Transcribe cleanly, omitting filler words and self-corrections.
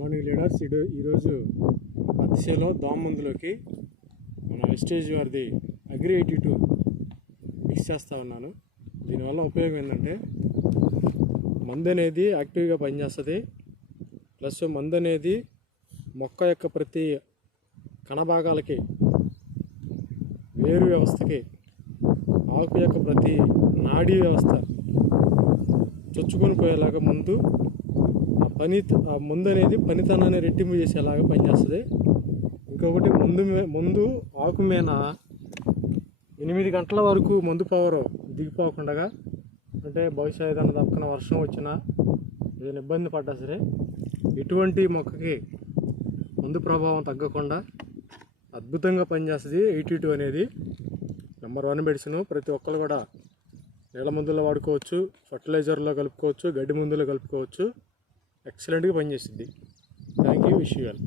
Morning leaders ఈరోజు పత్తిశలో దోమ మందులోకి మన వెస్టేజ్ వారిది అగ్రి 82 మిక్స్ చేస్తూ ఉన్నాను. దీనివల్ల ఉపయోగం ఏంటంటే మందు అనేది యాక్టివ్గా పనిచేస్తుంది. ప్లస్ మందు అనేది మొక్క యొక్క ప్రతి కణభాగాలకి, వేరు వ్యవస్థకి, ఆకు యొక్క ప్రతి నాడీ వ్యవస్థ చొచ్చుకొని పోయేలాగా ఆ మందు అనేది పనితనాన్ని రెట్టింపు చేసేలాగా పనిచేస్తుంది. ఇంకొకటి ముందు ఆకు మీద 8 గంటల వరకు మందు పవర్ దిగిపోకుండా, అంటే బహుశా ఏదైనా దక్కన వర్షం వచ్చినా ఏదైనా ఇబ్బంది పడ్డా సరే ఎటువంటి మొక్కకి మందు ప్రభావం తగ్గకుండా అద్భుతంగా పనిచేస్తుంది. 82 అనేది నెంబర్ 1 మెడిసిన్. ప్రతి ఒక్కరు కూడా నీళ్ళ మందుల్లో వాడుకోవచ్చు, ఫర్టిలైజర్లో కలుపుకోవచ్చు, గడ్డి మందులో కలుపుకోవచ్చు. ఎక్సలెంట్గా పనిచేస్తుంది. Thank you. Wish you all.